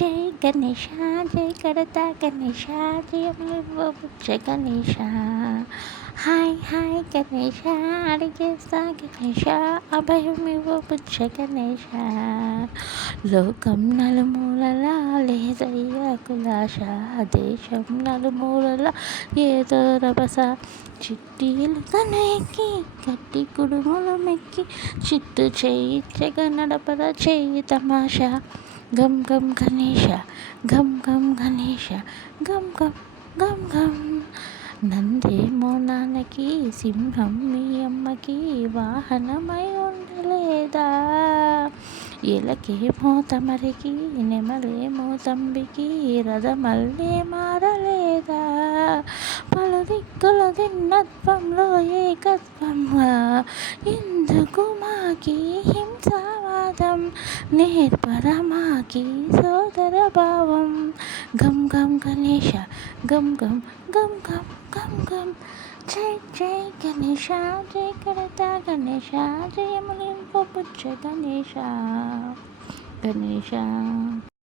జై గణేశ జై కడతా గణేశ జయ గణేశ హాయ్ హాయ్ గణేశ అడిగేస్తా గణేశ అభయమివ్వ బుజ్జ గణేశ లోకం నలుమూలలా లేదయ్యా కులాశ దేశం నలుమూలలా ఏదో రభస చిట్టీలు కనెక్కి గట్టి కుడుములు మెక్కి చిట్టు చేయించగా నడపద చేయి తమాషా గం గం గణేశ గం గం గణేశ గం గం గం గం నందేమో నాన్నకి సింహం మీ అమ్మకి వాహనమై ఉండలేదా ఎలకేమో తమరికి నెమలేమో తంబికి రథమల్లే మారలేదా పలు దిక్కుల భిన్నత్వంలో ఏకత్వంగా ఎందుకు మాకి హింసావాదం నేర్పరా మాకి సోదర భావం గం గం గణేశ గం గం గం గం గం గం జై జై గణేశ జై కడతా గణేశ జయములింప బుజ్జ గణేశ గణేశ